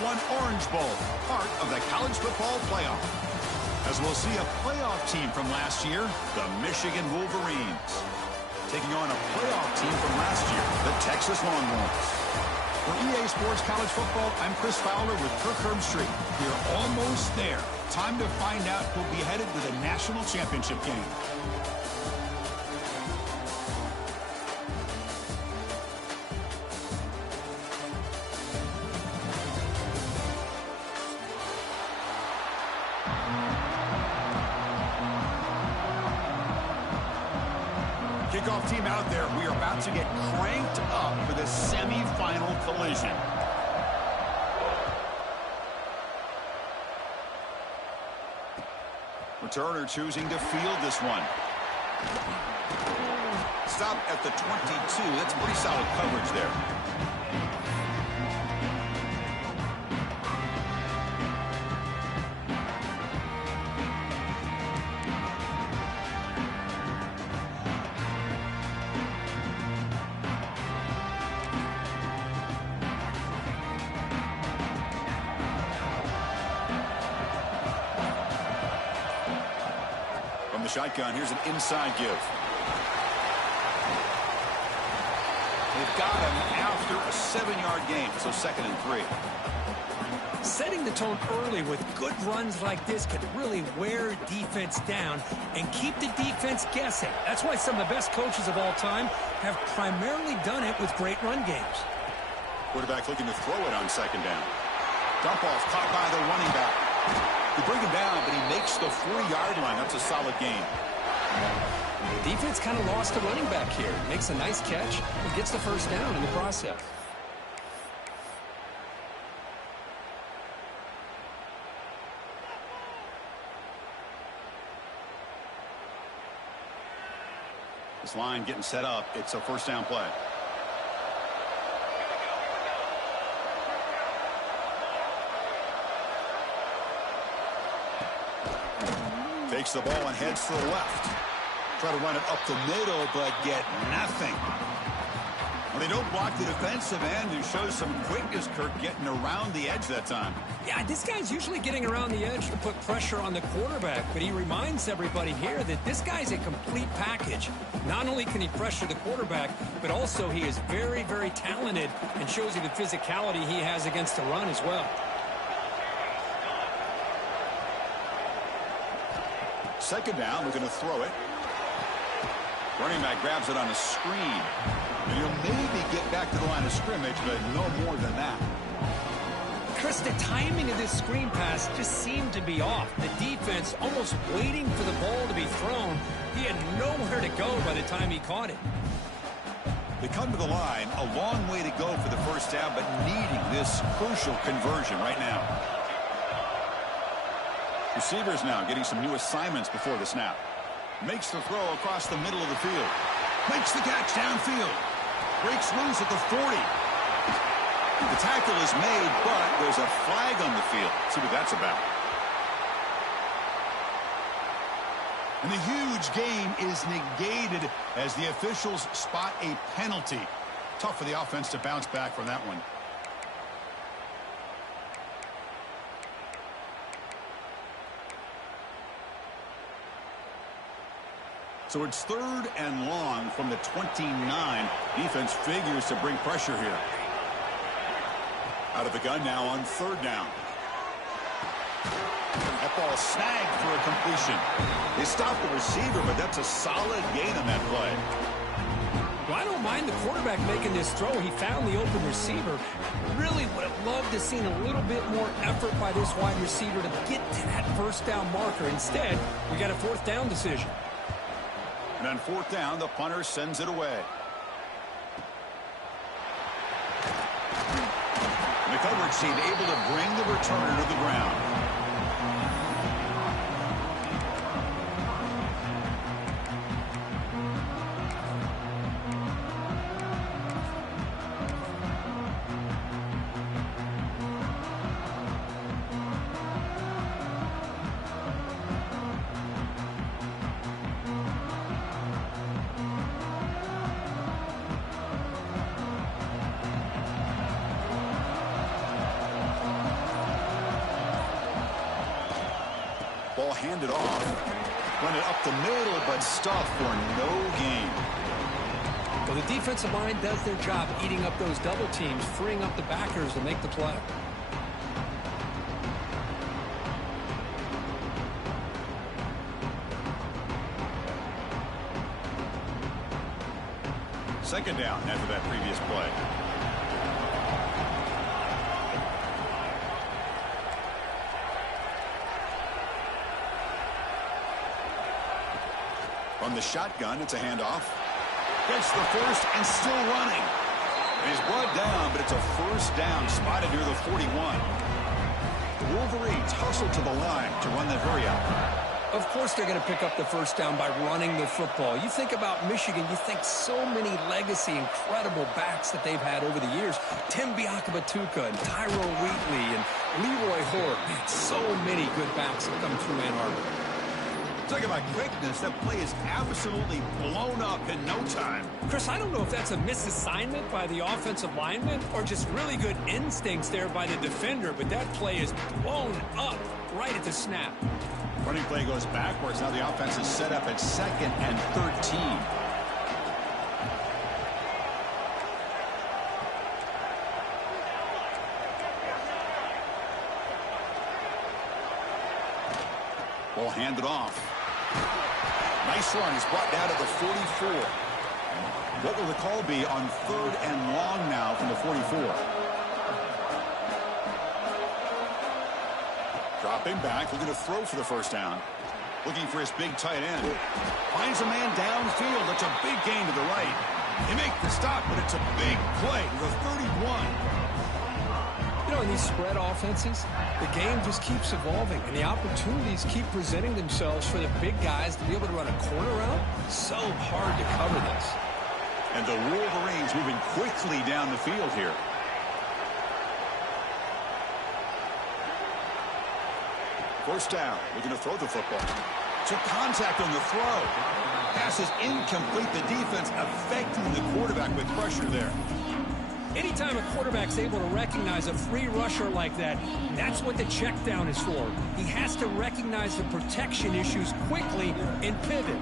1 Orange Bowl, part of the college football playoff. As we'll see a playoff team from last year, the Michigan Wolverines, taking on a playoff team from last year, the Texas Longhorns. For EA Sports College Football, I'm Chris Fowler with Kirk Herbstreit. We're almost there. Time to find out who'll be headed to the national championship game. Kickoff team out there. We are about to get cranked up for the semifinal collision. Returner choosing to field this one. Stop at the 22. That's pretty solid coverage there. Shotgun. Here's an inside give. They've got him after a 7-yard gain, so 2nd and 3. Setting the tone early with good runs like this can really wear defense down and keep the defense guessing. That's why some of the best coaches of all time have primarily done it with great run games. Quarterback looking to throw it on 2nd down. Dump off caught by the running back. They bring him down, but he makes the 4-yard line. That's a solid gain. The defense kind of lost the running back here. Makes a nice catch and gets the first down in the process. This line getting set up. It's a first down play. Takes the ball and heads to the left. Try to run it up the middle, but get nothing. Well, they don't block the defensive end and show some quickness, Kirk, getting around the edge that time. Yeah, this guy's usually getting around the edge to put pressure on the quarterback, but he reminds everybody here that this guy's a complete package. Not only can he pressure the quarterback, but also he is very, very talented and shows you the physicality he has against the run as well. 2nd down, we're going to throw it. Running back grabs it on a screen. And he'll maybe get back to the line of scrimmage, but no more than that. Chris, the timing of this screen pass just seemed to be off. The defense almost waiting for the ball to be thrown. He had nowhere to go by the time he caught it. They come to the line, a long way to go for the first down, but needing this crucial conversion right now. Receivers now getting some new assignments before the snap. Makes the throw across the middle of the field. Makes the catch downfield. Breaks loose at the 40. The tackle is made, but there's a flag on the field. Let's see what that's about. And the huge game is negated as the officials spot a penalty. Tough for the offense to bounce back from that one. So it's 3rd and long from the 29. Defense figures to bring pressure here. Out of the gun now on 3rd down. That ball snagged for a completion. They stopped the receiver, but that's a solid gain on that play. Well, I don't mind the quarterback making this throw. He found the open receiver. Really would have loved to have seen a little bit more effort by this wide receiver to get to that first down marker. Instead, we got a 4th down decision. And on 4th down, the punter sends it away. And the coverage team able to bring the returner to the ground. Ball handed off. Run it up the middle, but stuffed for no gain. Well, the defensive line does their job eating up those double teams, freeing up the backers to make the play. Second down after that previous play. From the shotgun, it's a handoff. Gets the first and still running. And he's brought down, but it's a first down spotted near the 41. The Wolverines hustle to the line to run the hurry out. Of course they're going to pick up the first down by running the football. You think about Michigan, you think so many legacy, incredible backs that they've had over the years. Tim Biakabatuka and Tyrone Wheatley and Leroy Hoare. Man, so many good backs have come through Ann Arbor. Talk about quickness. That play is absolutely blown up in no time. Chris, I don't know if that's a misassignment by the offensive lineman or just really good instincts there by the defender, but that play is blown up right at the snap. Running play goes backwards. Now the offense is set up at 2nd and 13. Ball handed off. Nice run. He's brought down to the 44. What will the call be on 3rd and long now from the 44? Dropping back, looking to throw for the first down. Looking for his big tight end. Finds a man downfield. That's a big gain to the right. They make the stop, but it's a big play to the 31. You know, in these spread offenses, the game just keeps evolving, and the opportunities keep presenting themselves for the big guys to be able to run a corner route. So hard to cover this. And the Wolverines moving quickly down the field here. First down, looking to throw the football. Took contact on the throw. Pass is incomplete. The defense affecting the quarterback with pressure there. Anytime a quarterback's able to recognize a free rusher like that, that's what the check down is for. He has to recognize the protection issues quickly and pivot.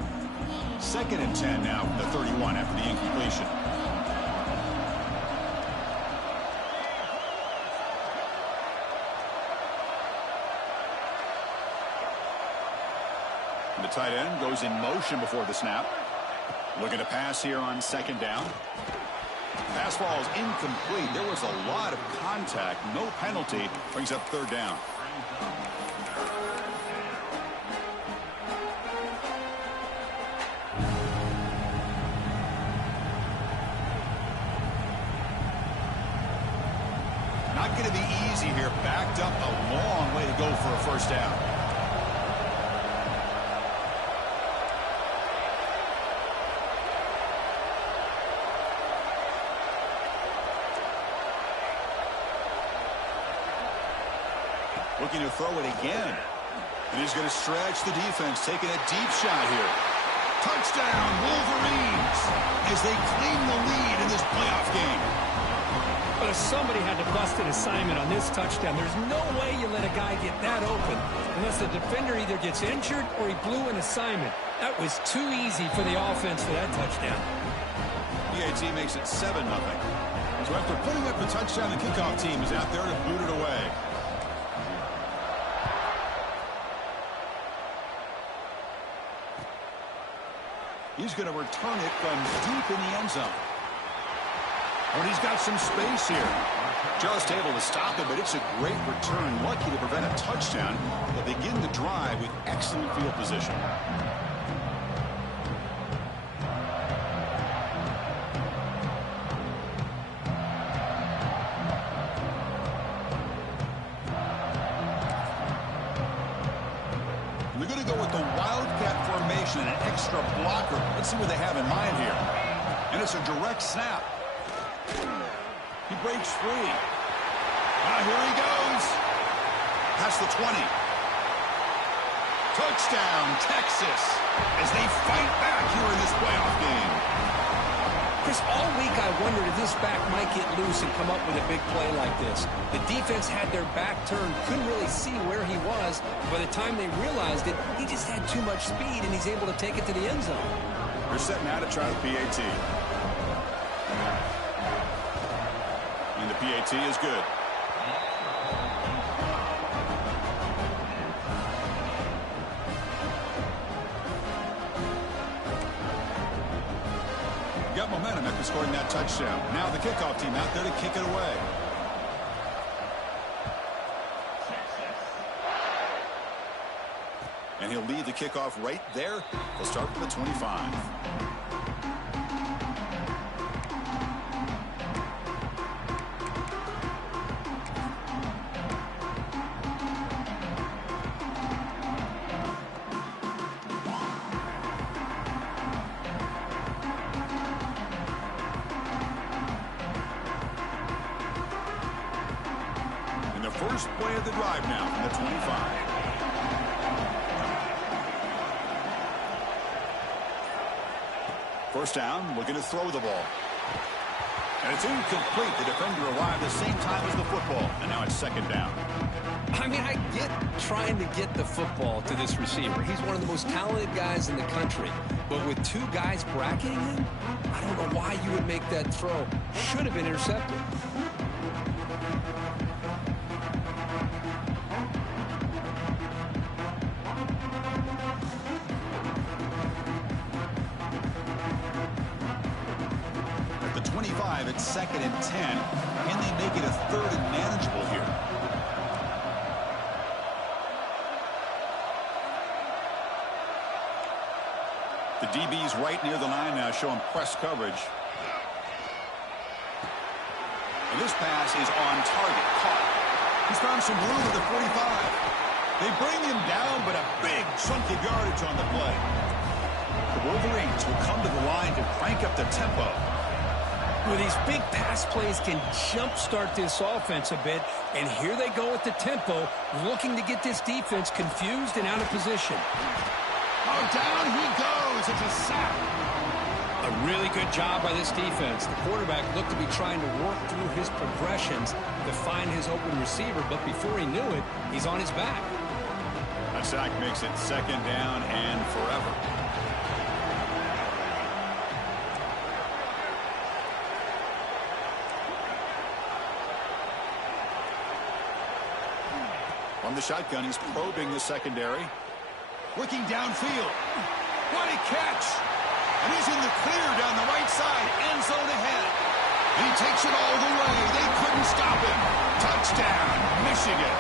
2nd and 10 now from the 31 after the incompletion. The tight end goes in motion before the snap. Looking to pass here on 2nd down. Pass ball is incomplete. There was a lot of contact. No penalty. Brings up 3rd down. Not going to be easy here. Backed up a long way to go for a first down. Looking to throw it again. And he's going to stretch the defense, taking a deep shot here. Touchdown, Wolverines, as they claim the lead in this playoff game. But if somebody had to bust an assignment on this touchdown, there's no way you let a guy get that open unless the defender either gets injured or he blew an assignment. That was too easy for the offense for that touchdown. BAT makes it 7-0. So after putting up the touchdown, the kickoff team is out there to boot it away. He's going to return it from deep in the end zone. But he's got some space here. Just able to stop it, but it's a great return. Lucky to prevent a touchdown. They'll begin the drive with excellent field position. They're going to go with the Wildcat formation and an extra blocker. Let's see what they have in mind here. And it's a direct snap. He breaks free. Here he goes. Past the 20. Touchdown, Texas, as they fight back here in this playoff game. Chris, all week I wondered if this back might get loose and come up with a big play like this. The defense had their back turned, couldn't really see where he was. By the time they realized it, he just had too much speed, and he's able to take it to the end zone. They're setting out to try the PAT. And the PAT is good. Got momentum after scoring that touchdown. Now the kickoff team out there to kick it away. And he'll lead the kickoff right there. They'll start from the 25. First play of the drive now from the 25. First down, looking to throw the ball. And it's incomplete. The defender arrived the same time as the football. And now it's second down. I mean, I get trying to get the football to this receiver. He's one of the most talented guys in the country. But with two guys bracketing him, I don't know why you would make that throw. Should have been intercepted. It's second and 10. Can they make it a third and manageable here? The DB's right near the line now, showing press coverage. And this pass is on target. Caught. He's found some room at the 45. They bring him down, but a big chunk of yardage on the play. The Wolverines will come to the line to crank up the tempo. Well, these big pass plays can jumpstart this offense a bit, and here they go with the tempo, looking to get this defense confused and out of position. Oh, down he goes. It's a sack. A really good job by this defense. The quarterback looked to be trying to work through his progressions to find his open receiver, but before he knew it, he's on his back. A sack makes it second down and forever. From the shotgun, he's probing the secondary. Looking downfield. What a catch! And he's in the clear down the right side. End zone ahead. And he takes it all the way. They couldn't stop him. Touchdown, Michigan.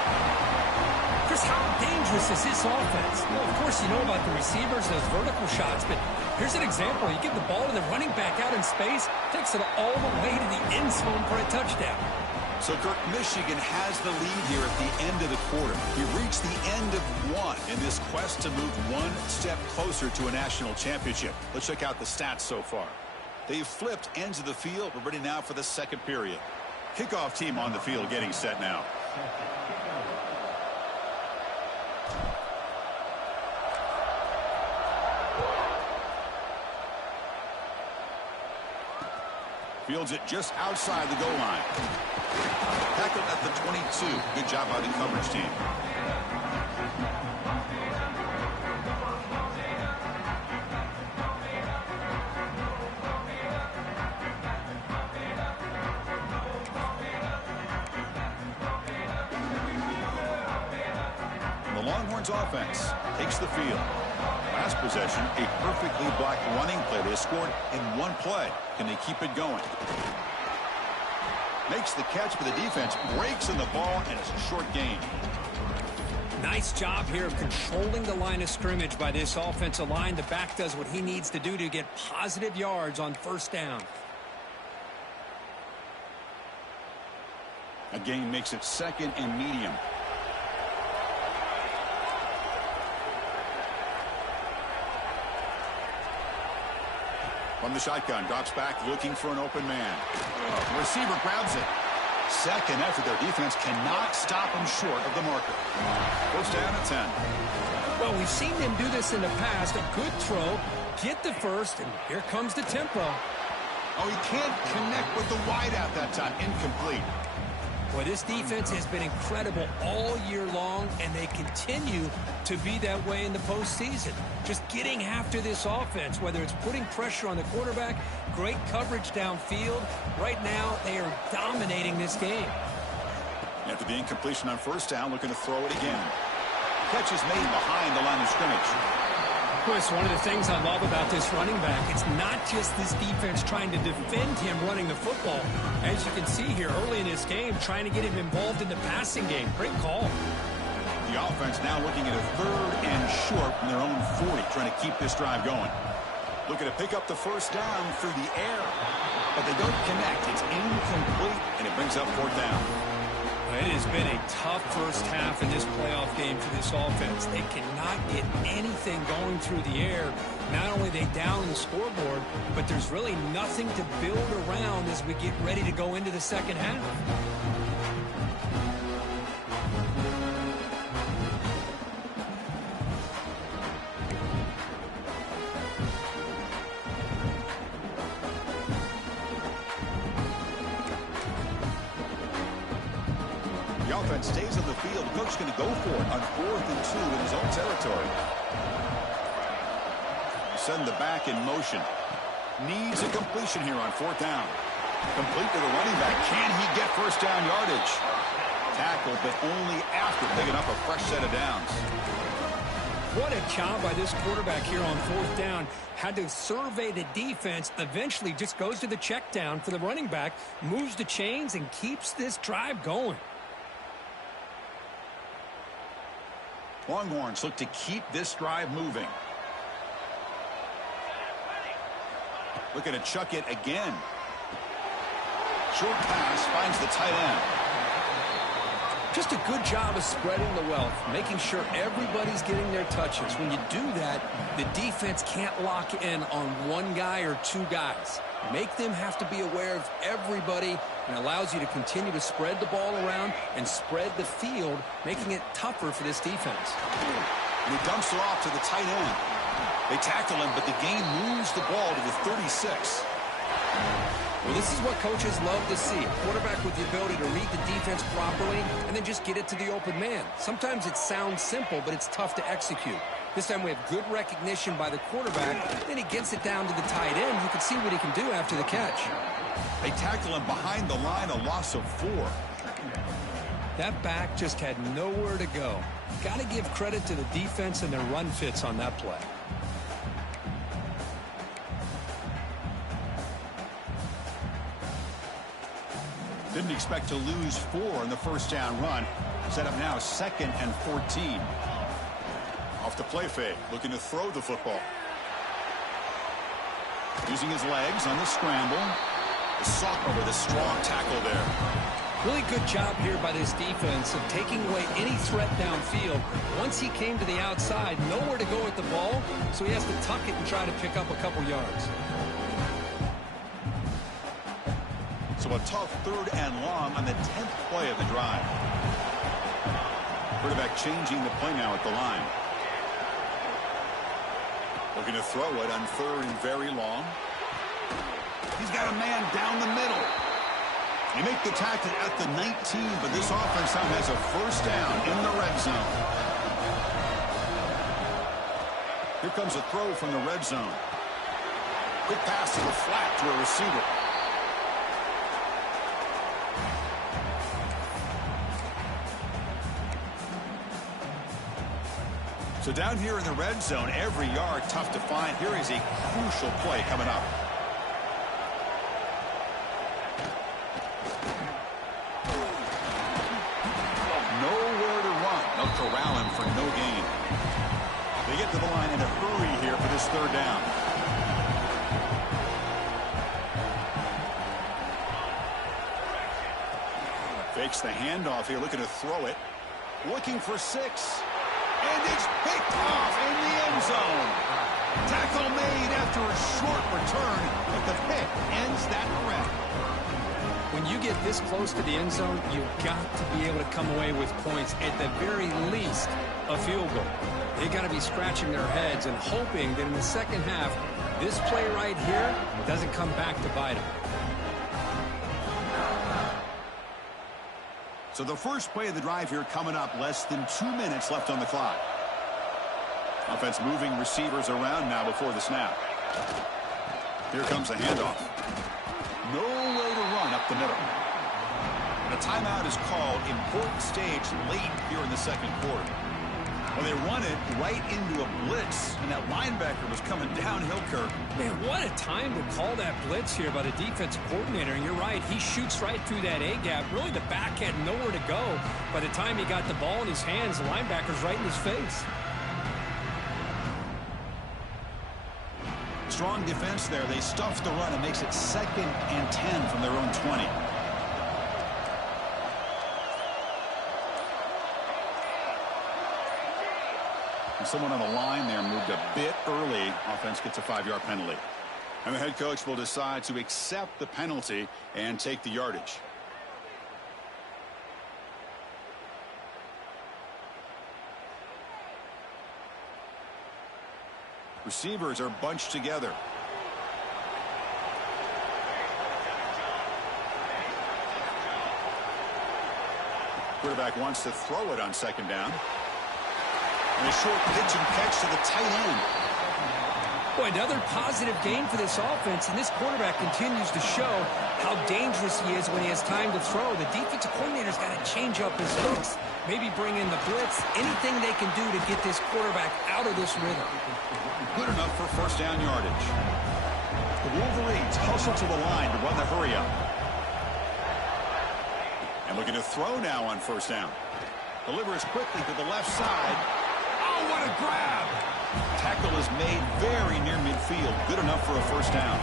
Chris, how dangerous is this offense? Well, of course, you know about the receivers, those vertical shots, but here's an example. You give the ball to the running back out in space, takes it all the way to the end zone for a touchdown. So, Kirk, Michigan has the lead here at the end of the quarter. We reached the end of one in this quest to move one step closer to a national championship. Let's check out the stats so far. They've flipped ends of the field. We're ready now for the second period. Kickoff team on the field getting set now. Fields it just outside the goal line. Tackled at the 22. Good job by the coverage team. The Longhorns offense takes the field. Last possession, a perfectly blocked running play. They scored in one play. Can they keep it going? Makes the catch, but the defense breaks in the ball, and it's a short gain. Nice job here of controlling the line of scrimmage by this offensive line. The back does what he needs to do to get positive yards on first down. A gain makes it second and medium. From the shotgun, drops back, looking for an open man. The receiver grabs it. Second effort, their defense cannot stop him short of the marker. First down at 10. Well, we've seen them do this in the past. A good throw, get the first, and here comes the tempo. Oh, he can't connect with the wideout that time. Incomplete. Well, this defense has been incredible all year long, and they continue to be that way in the postseason. Just getting after this offense, whether it's putting pressure on the quarterback, great coverage downfield. Right now, they are dominating this game. After the incompletion on first down, looking to throw it again. Catch is made behind the line of scrimmage. Of course, one of the things I love about this running back, it's not just this defense trying to defend him running the football. As you can see here early in this game, trying to get him involved in the passing game. Great call. The offense now looking at a 3rd and short from their own 40, trying to keep this drive going. Looking to pick up the first down through the air, but they don't connect. It's incomplete, and it brings up 4th down. It has been a tough first half in this playoff game for this offense. They cannot get anything going through the air. Not only are they down the scoreboard, but there's really nothing to build around as we get ready to go into the second half. The offense stays on the field. The coach is going to go for it on 4th and 2 in his own territory. Send the back in motion. Needs a completion here on 4th down. Complete to the running back. Can he get first down yardage? Tackle, but only after picking up a fresh set of downs. What a job by this quarterback here on 4th down. Had to survey the defense. Eventually just goes to the check down for the running back. Moves the chains and keeps this drive going. Longhorns look to keep this drive moving. Looking to chuck it again. Short pass finds the tight end. Just a good job of spreading the wealth, making sure everybody's getting their touches. When you do that, the defense can't lock in on one guy or 2 guys. Make them have to be aware of everybody, and allows you to continue to spread the ball around and spread the field, making it tougher for this defense. And he dumps it off to the tight end. They tackle him, but the game moves the ball to the 36. Well, this is what coaches love to see. A quarterback with the ability to read the defense properly and then just get it to the open man. Sometimes it sounds simple, but it's tough to execute. This time we have good recognition by the quarterback. Then he gets it down to the tight end. You can see what he can do after the catch. They tackle him behind the line, a loss of 4. That back just had nowhere to go. Got to give credit to the defense and their run fits on that play. Didn't expect to lose 4 in the first down run. Set up now 2nd and 14. Off the play fake, looking to throw the football. Using his legs on the scramble. The sophomore with a strong tackle there. Really good job here by this defense of taking away any threat downfield. Once he came to the outside, nowhere to go with the ball, so he has to tuck it and try to pick up a couple yards. So a tough 3rd and long on the 10th play of the drive. Quarterback changing the play now at the line. Looking to throw it on 3rd and very long. He's got a man down the middle. You make the tackle at the 19, but this offense now has a first down in the red zone. Here comes a throw from the red zone. Quick pass to the flat to a receiver. So down here in the red zone, every yard tough to find. Here is a crucial play coming up. Nowhere to run. They'll corral him for no gain. They get to the line in a hurry here for this 3rd down. Fakes the handoff here, looking to throw it. Looking for 6. And it's picked off in the end zone. Tackle made after a short return, but the pick ends that threat. When you get this close to the end zone, you've got to be able to come away with points, at the very least, a field goal. They got to be scratching their heads and hoping that in the second half, This play right here doesn't come back to bite him. So the first play of the drive here coming up, less than 2 minutes left on the clock. Offense moving receivers around now before the snap. Here comes the handoff. Nowhere to run up the middle. And a timeout is called. Important stage late here in the second quarter. Well, they run it right into a blitz, and that linebacker was coming downhill, Kirk. Man, what a time to call that blitz here by the defensive coordinator. And you're right, he shoots right through that A-gap. Really, the back had nowhere to go. By the time he got the ball in his hands, the linebacker's right in his face. Strong defense there. They stuff the run. It makes it 2nd and 10 from their own 20. And someone on the line there moved a bit early. Offense gets a 5-yard penalty. And the head coach will decide to accept the penalty and take the yardage. Receivers are bunched together. Quarterback wants to throw it on 2nd down. And a short pitch and catch to the tight end. Boy, another positive gain for this offense, and this quarterback continues to show how dangerous he is when he has time to throw. The defensive coordinator's got to change up his looks, maybe bring in the blitz, anything they can do to get this quarterback out of this rhythm. Good enough for 1st down yardage. The Wolverines hustle to the line to run the hurry up. And looking to throw now on 1st down. Delivers quickly to the left side. Oh, what a grab! Tackle is made very near midfield. Good enough for a 1st down.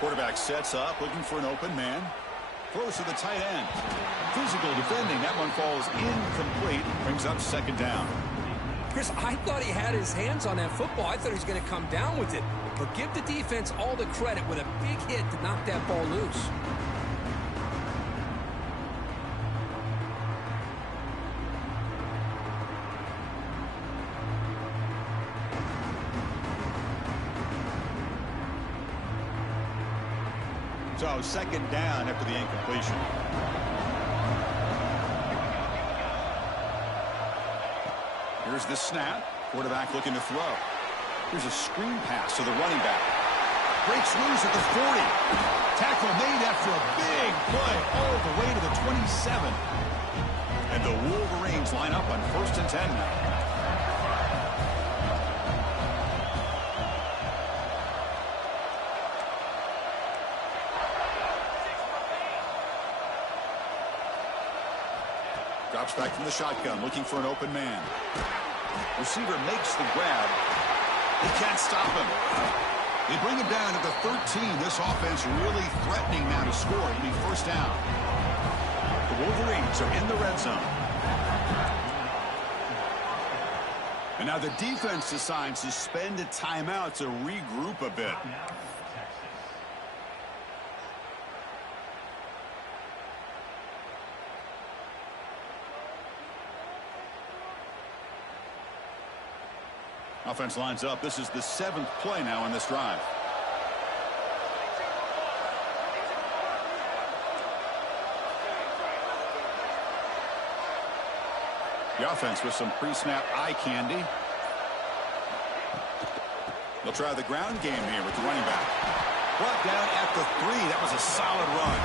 Quarterback sets up, looking for an open man. Throws to the tight end. Physical defending. That one falls incomplete. Brings up 2nd down. Chris, I thought he had his hands on that football. I thought he was going to come down with it. But give the defense all the credit with a big hit to knock that ball loose. So 2nd down after the incompletion. Here's the snap. Quarterback looking to throw. Here's a screen pass to the running back. Breaks loose at the 40. Tackle made after a big play all the way to the 27. And the Wolverines line up on 1st and 10 now. Drops back from the shotgun, looking for an open man. Receiver makes the grab. They can't stop him. They bring him down to the 13. This offense really threatening now to score. It'll be 1st down. The Wolverines are in the red zone. And now the defense decides to spend a timeout to regroup a bit. Offense lines up. This is the 7th play now on this drive. The offense with some pre-snap eye candy. They'll try the ground game here with the running back. Brought down at the 3. That was a solid run.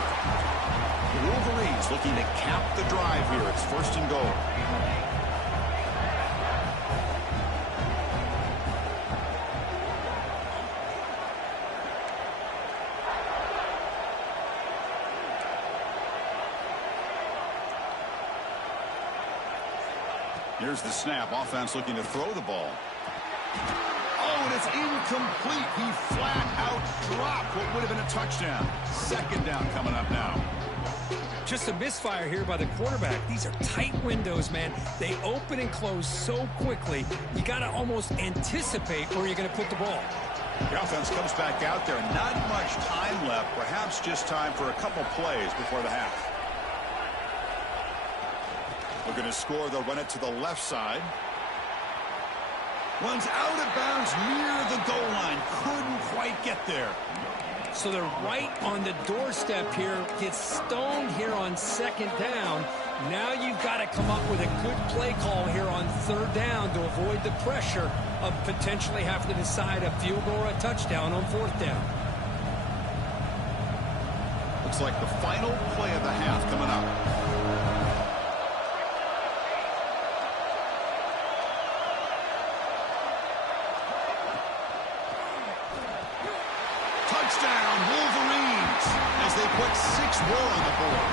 The Wolverines looking to cap the drive here. It's 1st and goal. Here's the snap. Offense looking to throw the ball. Oh, and it's incomplete. He flat out dropped what would have been a touchdown. 2nd down coming up now. Just a misfire here by the quarterback. These are tight windows, man. They open and close so quickly. You got to almost anticipate where you're going to put the ball. The offense comes back out there. Not much time left. Perhaps just time for a couple plays before the half. Looking to score, they'll run it to the left side. Runs out of bounds near the goal line. Couldn't quite get there. So they're right on the doorstep here. Gets stoned here on second down. Now you've got to come up with a good play call here on third down to avoid the pressure of potentially having to decide a field goal or a touchdown on fourth down. Looks like the final play of the half coming up. Touchdown, Wolverines, as they put 6 more on the board.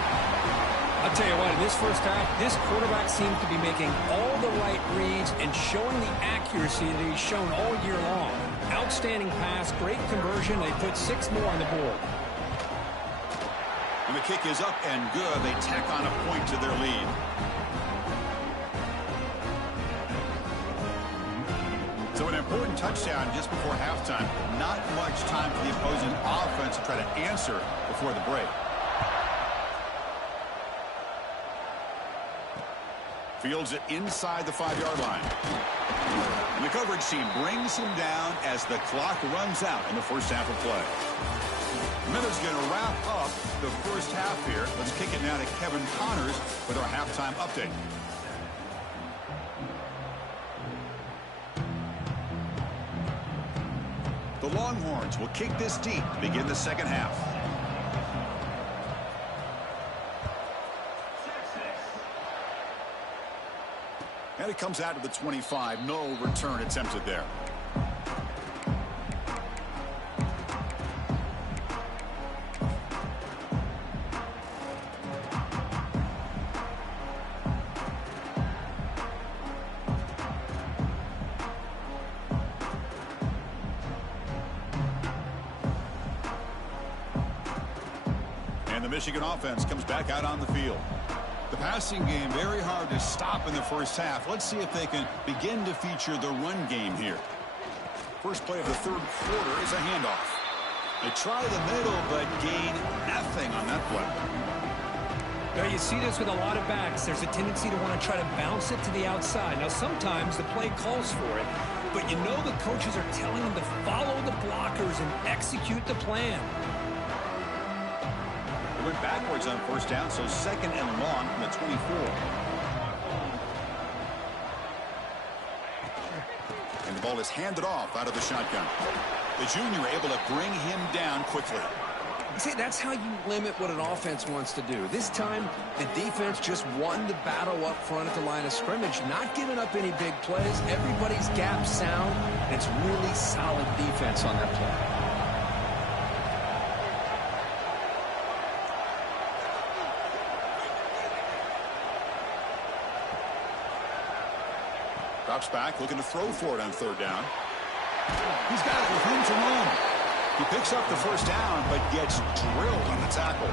I'll tell you what, in this first half, this quarterback seems to be making all the right reads and showing the accuracy that he's shown all year long. Outstanding pass, great conversion. They put 6 more on the board. And the kick is up and good. They tack on a point to their lead. So an important touchdown just before halftime. Not much time for the opposing offense to try to answer before the break. Fields it inside the 5-yard line. And the coverage team brings him down as the clock runs out in the first half of play. Miller's going to wrap up the first half here. Let's kick it now to Kevin Connors with our halftime update. The Longhorns will kick this deep to begin the second half. And it comes out to the 25. No return attempted there. And the Michigan offense comes back out on the field. The passing game very hard to stop in the first half. Let's see if they can begin to feature the run game here. First play of the third quarter is a handoff. They try the middle but gain nothing on that play. Now you see this with a lot of backs. There's a tendency to want to try to bounce it to the outside. Now sometimes the play calls for it, but you know the coaches are telling them to follow the blockers and execute the plan. Went backwards on first down, so second and long from the 24. And the ball is handed off out of the shotgun. The junior able to bring him down quickly. See, that's how you limit what an offense wants to do. This time, the defense just won the battle up front at the line of scrimmage, not giving up any big plays. Everybody's gap sound, and it's really solid defense on that play. Drops back, looking to throw for it on third down. He's got it with room to roam. He picks up the first down, but gets drilled on the tackle.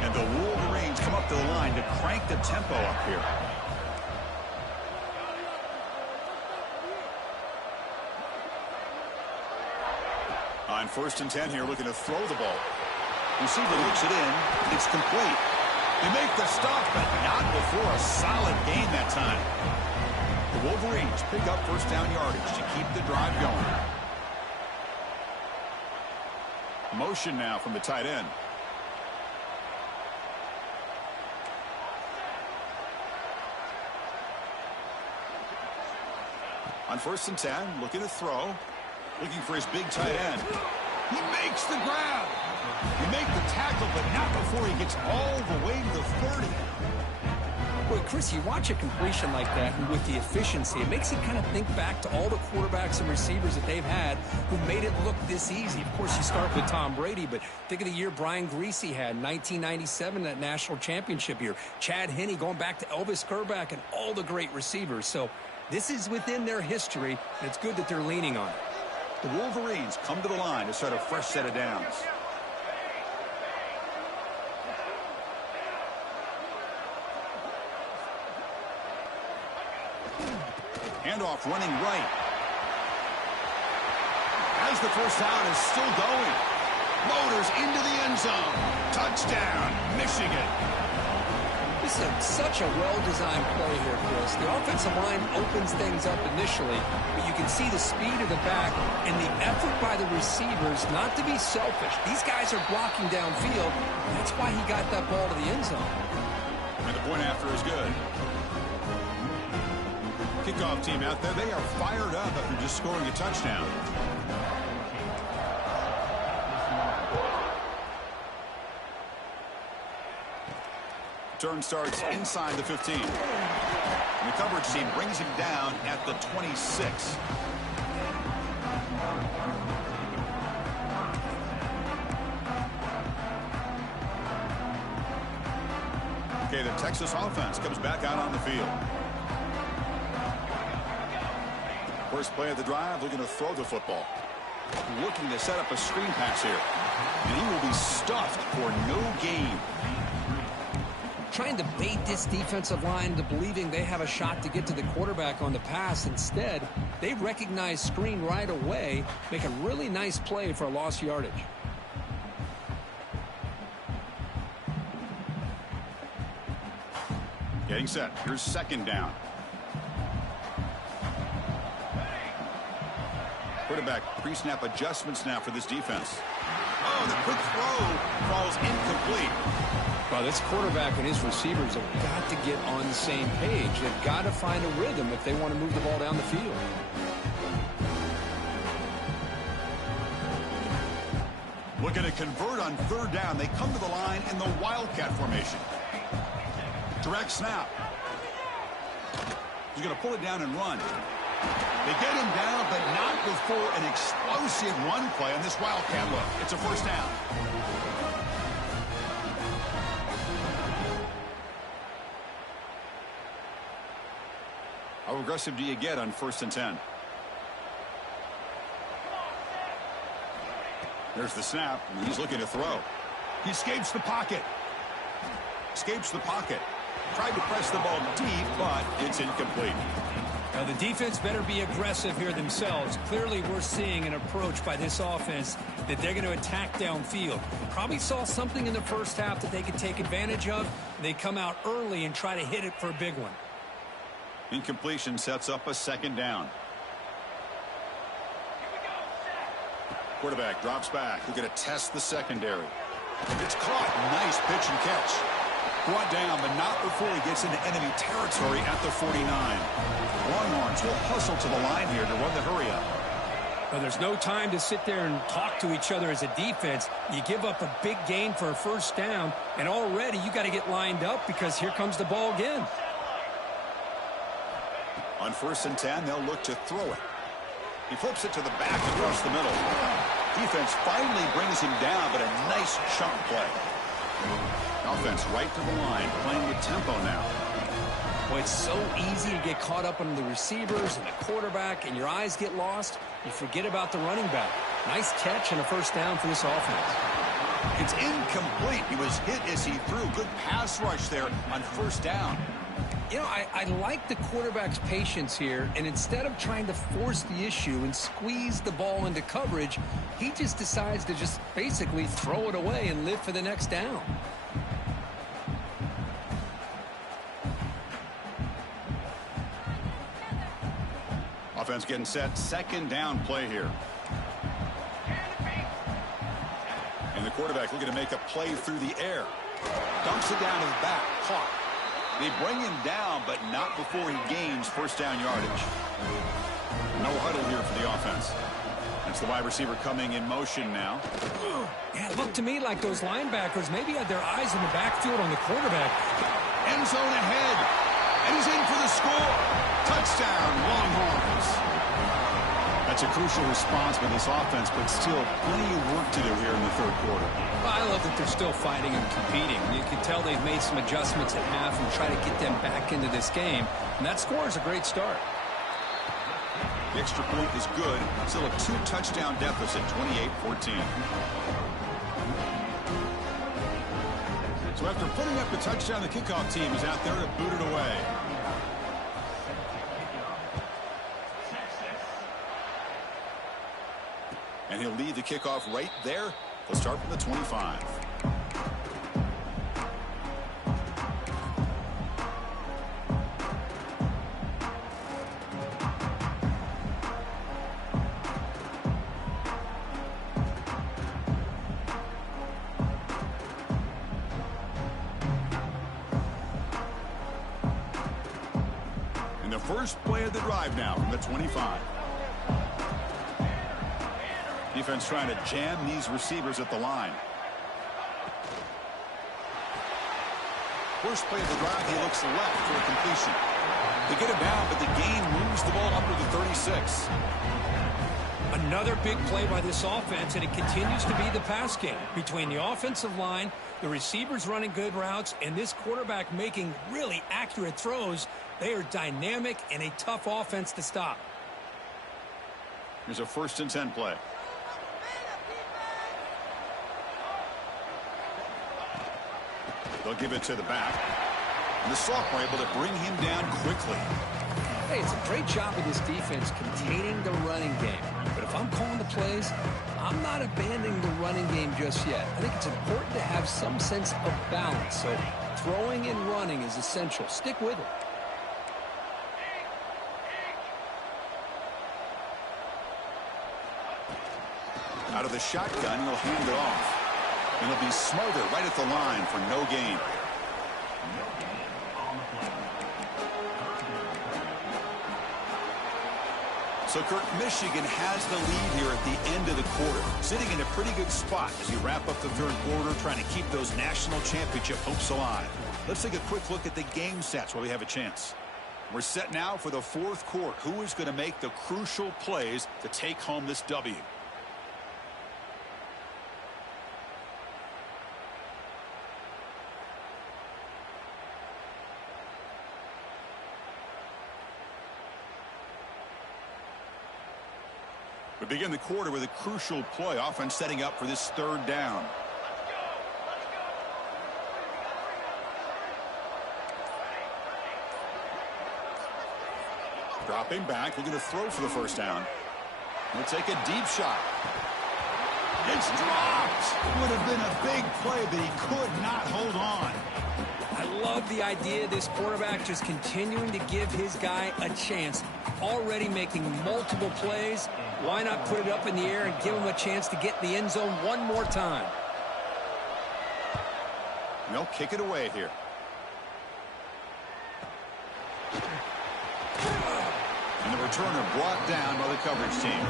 And the Wolverines come up to the line to crank the tempo up here. On 1st and 10 here, looking to throw the ball. Receiver looks it in. It's complete. They make the stop, but not before a solid gain that time. The Wolverines pick up first down yardage to keep the drive going. Motion now from the tight end. On 1st and 10, looking to throw. Looking for his big tight end. He makes the grab. He makes the tackle, but not before he gets all the way to the 30. Boy, Chris, you watch a completion like that, and with the efficiency, it makes you kind of think back to all the quarterbacks and receivers that they've had who made it look this easy. Of course, you start with Tom Brady, but think of the year Brian Greasy had, 1997, that national championship year. Chad Henne going back to Elvis Kerback and all the great receivers. So this is within their history, and it's good that they're leaning on it. The Wolverines come to the line to start a fresh set of downs. Handoff running right. As the first down is still going. Motors into the end zone. Touchdown, Michigan. This is such a well-designed play here, Chris. The offensive line opens things up initially, but you can see the speed of the back and the effort by the receivers not to be selfish. These guys are blocking downfield. That's why he got that ball to the end zone. And the point after is good. Kickoff team out there, they are fired up after just scoring a touchdown. Turn starts inside the 15. And the coverage team brings him down at the 26. Okay, the Texas offense comes back out on the field. First play of the drive, looking to throw the football. Looking to set up a screen pass here. And he will be stuffed for no gain. Trying to bait this defensive line to believing they have a shot to get to the quarterback on the pass. Instead, they recognize screen right away, make a really nice play for a lost yardage. Getting set. Here's second down. Quarterback pre-snap adjustments now for this defense. Oh, the quick throw falls incomplete. Well, this quarterback and his receivers have got to get on the same page. They've got to find a rhythm if they want to move the ball down the field. Looking to convert on third down. They come to the line in the Wildcat formation. Direct snap. He's going to pull it down and run. They get him down, but not before an explosive run play on this Wildcat look. It's a first down. How aggressive do you get on 1st and 10? There's the snap, and he's looking to throw. He escapes the pocket. Escapes the pocket. Tried to press the ball deep, but it's incomplete. Now, the defense better be aggressive here themselves. Clearly, we're seeing an approach by this offense that they're going to attack downfield. Probably saw something in the first half that they could take advantage of. They come out early and try to hit it for a big one. Incompletion sets up a second down. Quarterback drops back. We're going to test the secondary. It's caught. Nice pitch and catch. Brought down, but not before he gets into enemy territory at the 49. Longhorns will hustle to the line here to run the hurry-up. Well, there's no time to sit there and talk to each other as a defense. You give up a big gain for a first down, and already you got to get lined up because here comes the ball again. On 1st and 10, they'll look to throw it. He flips it to the back across the middle. Defense finally brings him down, but a nice chunk play. Offense right to the line, playing with tempo now. Well, it's so easy to get caught up on the receivers and the quarterback, and your eyes get lost. You forget about the running back. Nice catch and a first down for this offense. It's incomplete. He was hit as he threw. Good pass rush there on first down. You know, I like the quarterback's patience here, and instead of trying to force the issue and squeeze the ball into coverage, he just decides to just basically throw it away and live for the next down. Offense getting set. Second down play here. And the quarterback looking to make a play through the air. Dumps it down to the back. Caught. They bring him down, but not before he gains first down yardage. No huddle here for the offense. That's the wide receiver coming in motion now. Yeah, it looked to me like those linebackers maybe had their eyes in the backfield on the quarterback. End zone ahead. And he's in for the score. Touchdown, Longhorns. That's a crucial response by this offense, but still plenty of work to do here in the third quarter. Well, I love that they're still fighting and competing. You can tell they've made some adjustments at half and try to get them back into this game. And that score is a great start. The extra point is good. Still a 2-touchdown deficit, 28-14. So after putting up the touchdown, the kickoff team is out there to boot it away. And he'll lead the kickoff right there. They'll start from the 25. first play of the drive now from the 25. Defense trying to jam these receivers at the line. First play of the drive, he looks left for a completion. They get him down, but the gain moves the ball up to the 36. Another big play by this offense, and it continues to be the pass game between the offensive line, the receivers running good routes, and this quarterback making really accurate throws. They are dynamic and a tough offense to stop. Here's a 1st and 10 play. They'll give it to the back. And the sophomore able to bring him down quickly. Hey, it's a great job of this defense containing the running game. But if I'm calling the plays, I'm not abandoning the running game just yet. I think it's important to have some sense of balance. So throwing and running is essential. Stick with it. Out of the shotgun, he'll hand it off. And he'll be smothered right at the line for no gain. So, Kurt, Michigan has the lead here at the end of the quarter, sitting in a pretty good spot as you wrap up the 3rd quarter, trying to keep those national championship hopes alive. Let's take a quick look at the game stats while we have a chance. We're set now for the 4th quarter. Who is going to make the crucial plays to take home this W? We begin the quarter with a crucial play. Offense setting up for this 3rd down. Dropping back, looking to throw for the 1st down. He'll take a deep shot. It's dropped. Would have been a big play, but he could not hold on. I love the idea of this quarterback just continuing to give his guy a chance. Already making multiple plays. Why not put it up in the air and give him a chance to get in the end zone one more time? And they'll kick it away here. And the returner brought down by the coverage team.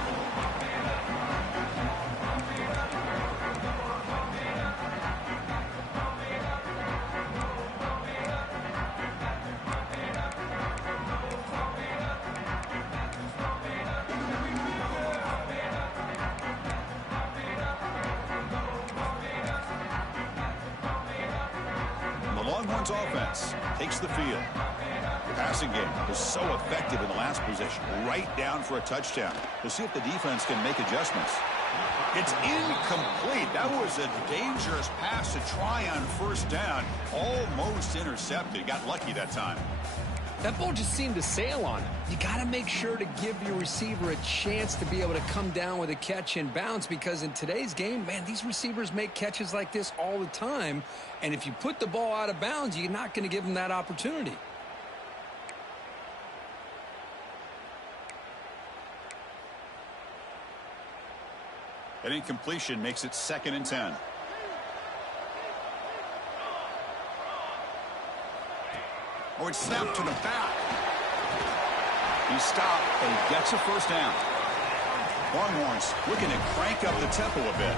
Offense takes the field. The passing game was so effective in the last possession, right down for a touchdown. We'll see if the defense can make adjustments. It's incomplete. That was a dangerous pass to try on 1st down. Almost intercepted. Got lucky that time. That ball just seemed to sail on him. You got to make sure to give your receiver a chance to be able to come down with a catch and bounce, because in today's game, man, these receivers make catches like this all the time. And if you put the ball out of bounds, you're not going to give them that opportunity. An incompletion makes it 2nd and 10. Oh, it's snapped to the back. He stopped and he gets a 1st down. Longhorns looking to crank up the tempo a bit.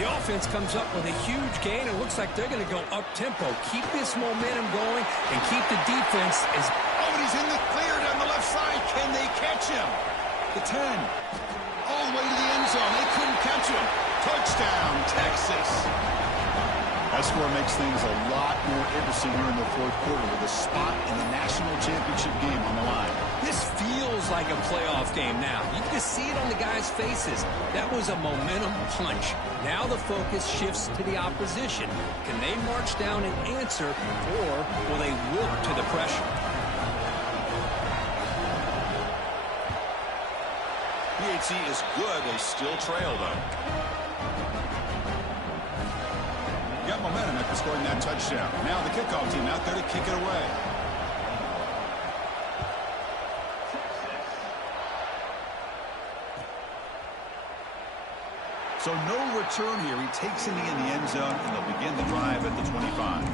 The offense comes up with a huge gain. It looks like they're going to go up-tempo. Keep this momentum going and keep the defense as... Oh, and he's in the clear down the left side. Can they catch him? The 10. All the way to the end zone. They couldn't catch him. Touchdown, Texas. That score makes things a lot more interesting here in the 4th quarter with a spot in the national championship game on the line. This feels like a playoff game now. You can just see it on the guys' faces. That was a momentum punch. Now the focus shifts to the opposition. Can they march down and answer, or will they wilt to the pressure? PAT is good. They still trail, though. Got momentum after scoring that touchdown. Now the kickoff team out there to kick it away. So no return here. He takes him in the end zone, and they'll begin the drive at the 25.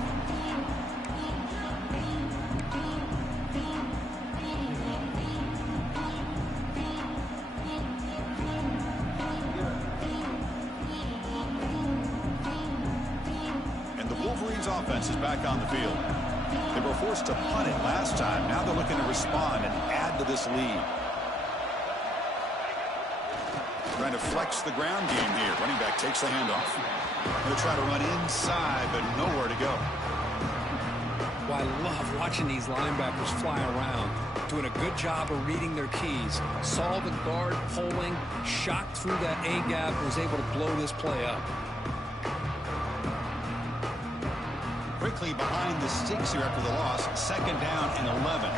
Wolverines offense is back on the field. They were forced to punt it last time. Now they're looking to respond and add to this lead. Trying to flex the ground game here. Running back takes the handoff. Going to try to run inside, but nowhere to go. Well, I love watching these linebackers fly around, doing a good job of reading their keys. Saw the guard pulling, shot through that A-gap, and was able to blow this play up. Quickly behind the sticks here after the loss. 2nd down and 11.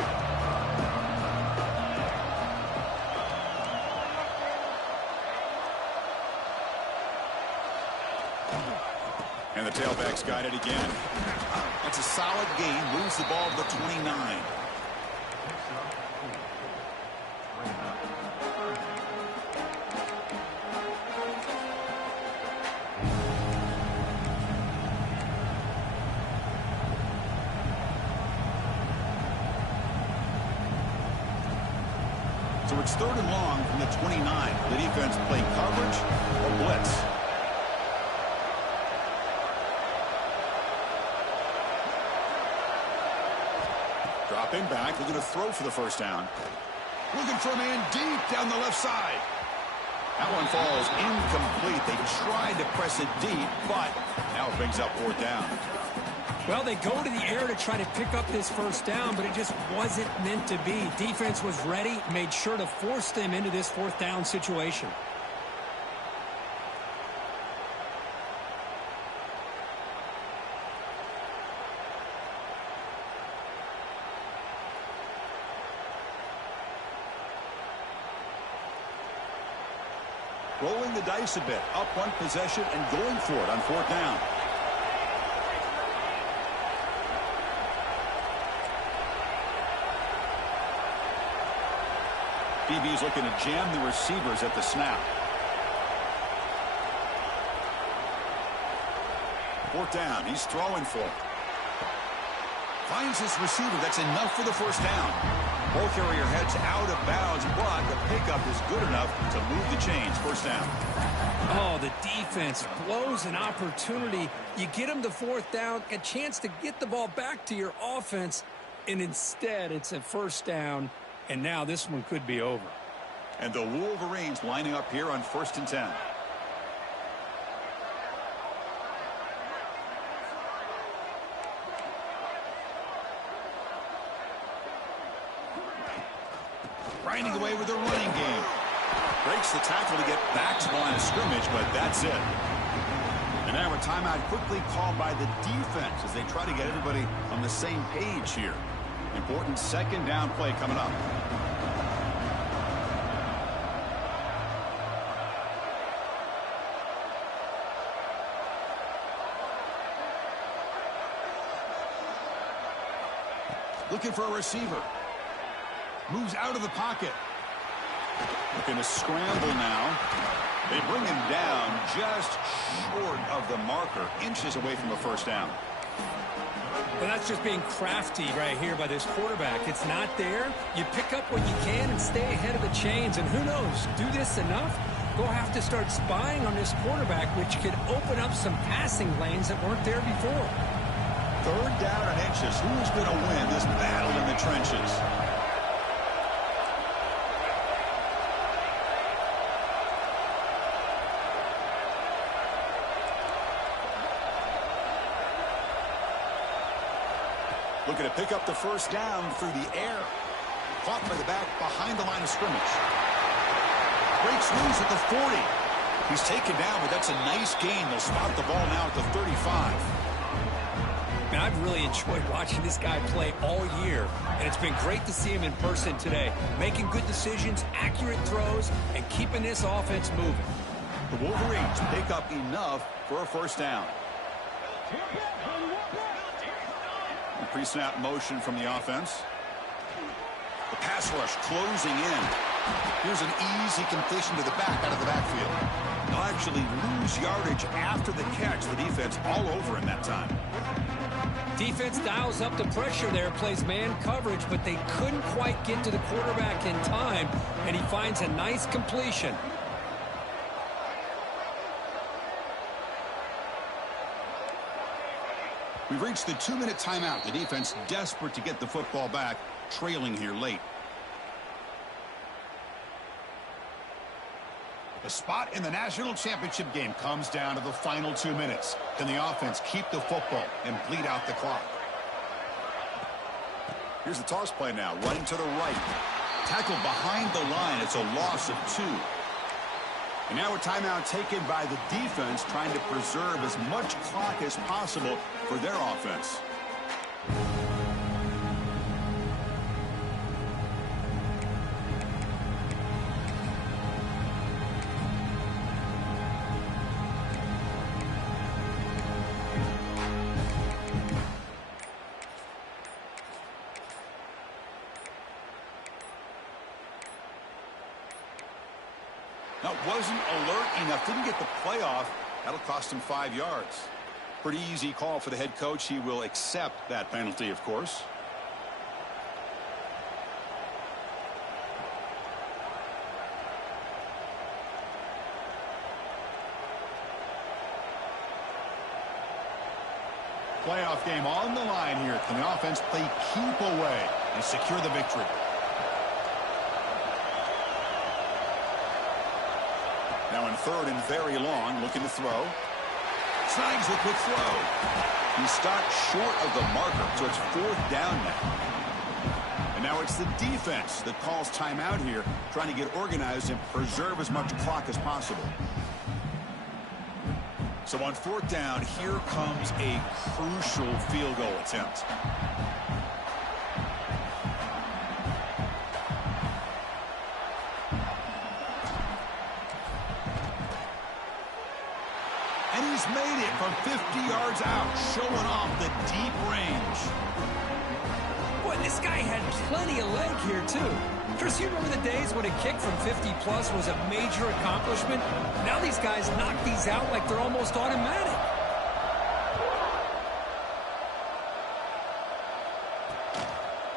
And the tailback's got it again. That's a solid gain. Moves the ball to the 29. So it's 3rd and long from the 29. The defense play coverage or blitz. Dropping back, looking to throw for the 1st down. Looking for a man deep down the left side. That one falls incomplete. They tried to press it deep, but now it brings up 4th down. Well, they go to the air to try to pick up this 1st down, but it just wasn't meant to be. Defense was ready, made sure to force them into this 4th down situation. Rolling the dice a bit, up one possession and going for it on 4th down. DB's looking to jam the receivers at the snap. 4th down, he's throwing for it. Finds his receiver, that's enough for the 1st down. Ball carrier heads out of bounds, but the pickup is good enough to move the chains. 1st down. Oh, the defense blows an opportunity. You get them to 4th down, a chance to get the ball back to your offense, and instead it's a 1st down, and now this one could be over. And the Wolverines lining up here on 1st and 10. Grinding away with the running game. Breaks the tackle to get back to the line of scrimmage, but that's it. And now a timeout quickly called by the defense as they try to get everybody on the same page here. Important 2nd down play coming up. Looking for a receiver. Moves out of the pocket. Looking to scramble now. They bring him down just short of the marker. Inches away from a 1st down. Well, that's just being crafty right here by this quarterback. It's not there. You pick up what you can and stay ahead of the chains. And who knows, do this enough, we'll have to start spying on this quarterback, which could open up some passing lanes that weren't there before. 3rd down and inches. Who's going to win this battle in the trenches? Looking to pick up the 1st down through the air. Caught by the back behind the line of scrimmage. Breaks loose at the 40. He's taken down, but that's a nice gain. They'll spot the ball now at the 35. Man, I've really enjoyed watching this guy play all year, and it's been great to see him in person today. Making good decisions, accurate throws, and keeping this offense moving. The Wolverines pick up enough for a 1st down. Pre-snap motion from the offense. The pass rush closing in. Here's an easy completion to the back out of the backfield. They'll actually lose yardage after the catch. The defense all over him that time. Defense dials up the pressure there, plays man coverage, but they couldn't quite get to the quarterback in time, and he finds a nice completion. We've reached the 2-minute timeout. The defense desperate to get the football back, trailing here late. The spot in the national championship game comes down to the final 2 minutes. Can the offense keep the football and bleed out the clock? Here's the toss play now, running to the right. Tackled behind the line. It's a loss of 2. And now a timeout taken by the defense, trying to preserve as much clock as possible for their offense. That wasn't alert enough. Didn't get the play off. That'll cost him 5 yards. Pretty easy call for the head coach. He will accept that penalty, of course. Playoff game on the line here. Can the offense play keep away and secure the victory? Now in 3rd and very long, looking to throw. Snags the quick throw. He stopped short of the marker, so it's 4th down now. And now it's the defense that calls timeout here, trying to get organized and preserve as much clock as possible. So on 4th down, here comes a crucial field goal attempt. And he's made it from 50 yards out, showing off the deep range. Boy, this guy had plenty of leg here, too. Chris, you remember the days when a kick from 50-plus was a major accomplishment? Now these guys knock these out like they're almost automatic.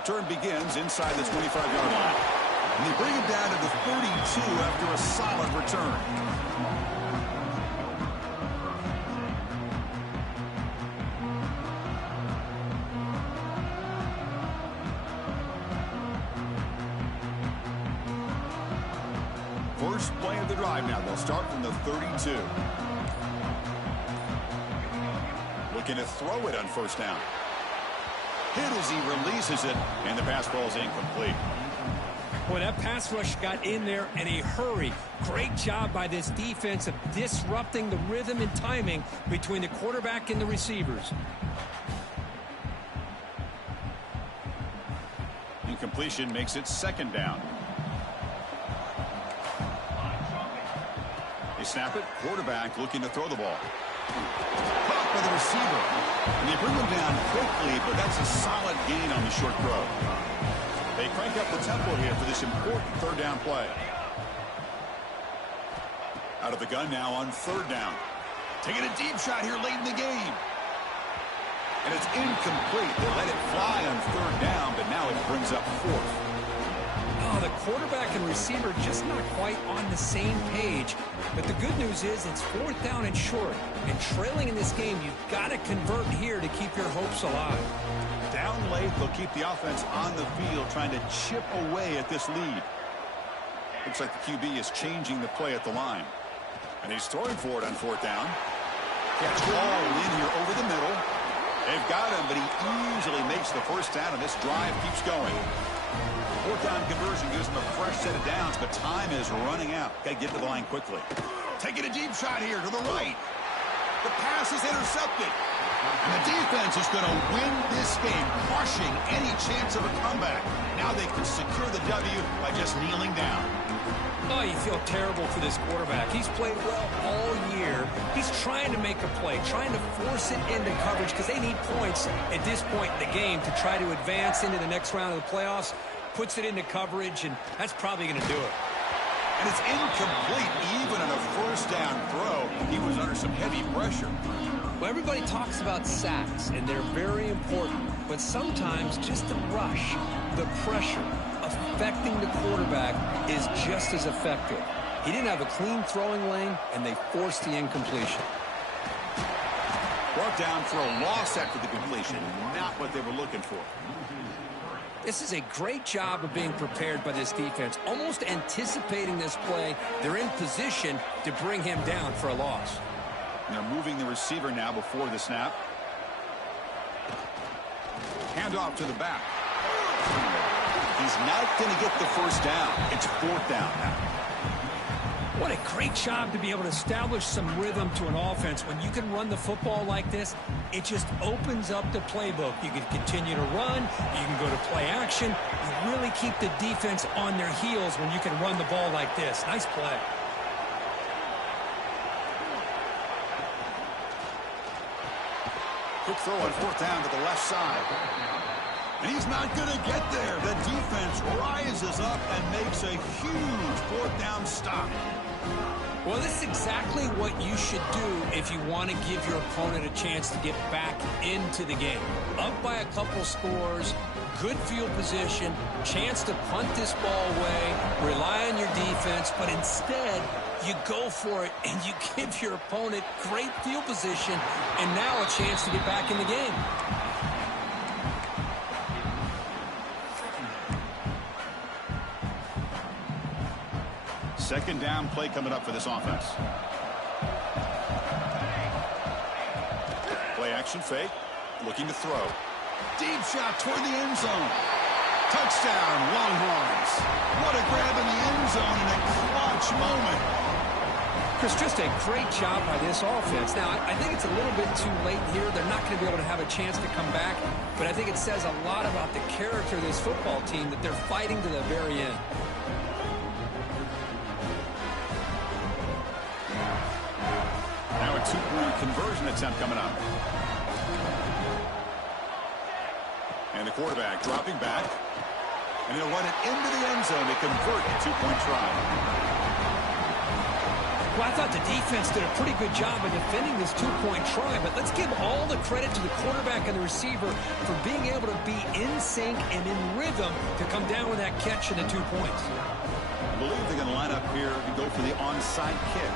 Turn begins inside the 25-yard line. And they bring him down to the 32 after a solid return. First play of the drive now. They'll start from the 32. Looking to throw it on 1st down. Hit as he releases it, and the pass ball is incomplete. Boy, that pass rush got in there in a hurry. Great job by this defense of disrupting the rhythm and timing between the quarterback and the receivers. Incompletion makes it 2nd down. They snap it. Quarterback looking to throw the ball. Caught by the receiver. And they bring him down quickly, but that's a solid gain on the short throw. They crank up the tempo here for this important 3rd down play. Out of the gun now on 3rd down. Taking a deep shot here late in the game. And it's incomplete. They let it fly on 3rd down, but now it brings up 4th. Oh, the quarterback and receiver just not quite on the same page. But the good news is it's 4th down and short. And trailing in this game, you've got to convert here to keep your hopes alive. Down late, they'll keep the offense on the field, trying to chip away at this lead. Looks like the QB is changing the play at the line. And he's throwing for it on 4th down. Catch all in here over the middle. They've got him, but he easily makes the 1st down, and this drive keeps going. 4th down conversion gives them a fresh set of downs, but time is running out. Got to get to the line quickly. Taking a deep shot here to the right. The pass is intercepted. And the defense is going to win this game, crushing any chance of a comeback. Now they can secure the W by just kneeling down. Oh, you feel terrible for this quarterback. He's played well all year. He's trying to make a play, trying to force it into coverage because they need points at this point in the game to try to advance into the next round of the playoffs. Puts it into coverage, and that's probably going to do it. And it's incomplete. Even on a 1st down throw, he was under some heavy pressure. Well, everybody talks about sacks, and they're very important. But sometimes just the rush, the pressure, affecting the quarterback is just as effective. He didn't have a clean throwing lane, and they forced the incompletion. Brought down for a loss after the completion. Not what they were looking for. This is a great job of being prepared by this defense. Almost anticipating this play. They're in position to bring him down for a loss. And they're moving the receiver now before the snap. Handoff to the back. He's not going to get the first down. It's 4th down now. What a great job to be able to establish some rhythm to an offense. When you can run the football like this, it just opens up the playbook. You can continue to run. You can go to play action. You really keep the defense on their heels when you can run the ball like this. Nice play. Quick throw on 4th down to the left side. And he's not going to get there. The defense rises up and makes a huge 4th down stop. Well, this is exactly what you should do if you want to give your opponent a chance to get back into the game. Up by a couple scores, good field position, chance to punt this ball away, rely on your defense, but instead you go for it and you give your opponent great field position and now a chance to get back in the game. Second down play coming up for this offense. Play action fake. Looking to throw. Deep shot toward the end zone. Touchdown, Longhorns. What a grab in the end zone in a clutch moment. Chris, just a great job by this offense. Now, I think it's a little bit too late here. They're not going to be able to have a chance to come back, but I think it says a lot about the character of this football team that they're fighting to the very end. Now a 2-point conversion attempt coming up. And the quarterback dropping back. And he'll run it into the end zone to convert a 2-point try. Well, I thought the defense did a pretty good job of defending this 2-point try, but let's give all the credit to the quarterback and the receiver for being able to be in sync and in rhythm to come down with that catch and the 2 points. I believe they're going to line up here to go for the onside kick.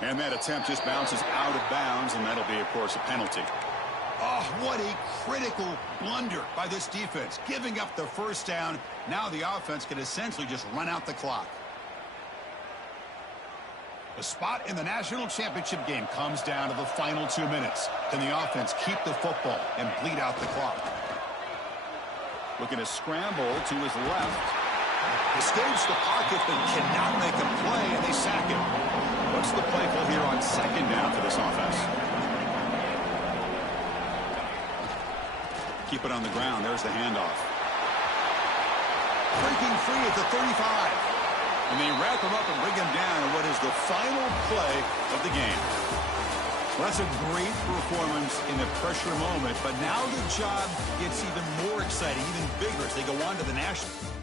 And that attempt just bounces out of bounds, and that'll be, of course, a penalty. Oh, what a critical blunder by this defense. Giving up the first down. Now the offense can essentially just run out the clock. The spot in the national championship game comes down to the final 2 minutes. Can the offense keep the football and bleed out the clock? Looking to scramble to his left. Escapes the pocket but cannot make a play, and they sack him. What's the play call here on 2nd down for this offense? Keep it on the ground. There's the handoff. Breaking free at the 35. And they wrap him up and bring him down in what is the final play of the game. Well, that's a great performance in a pressure moment, but now the job gets even more exciting, even bigger as they go on to the national.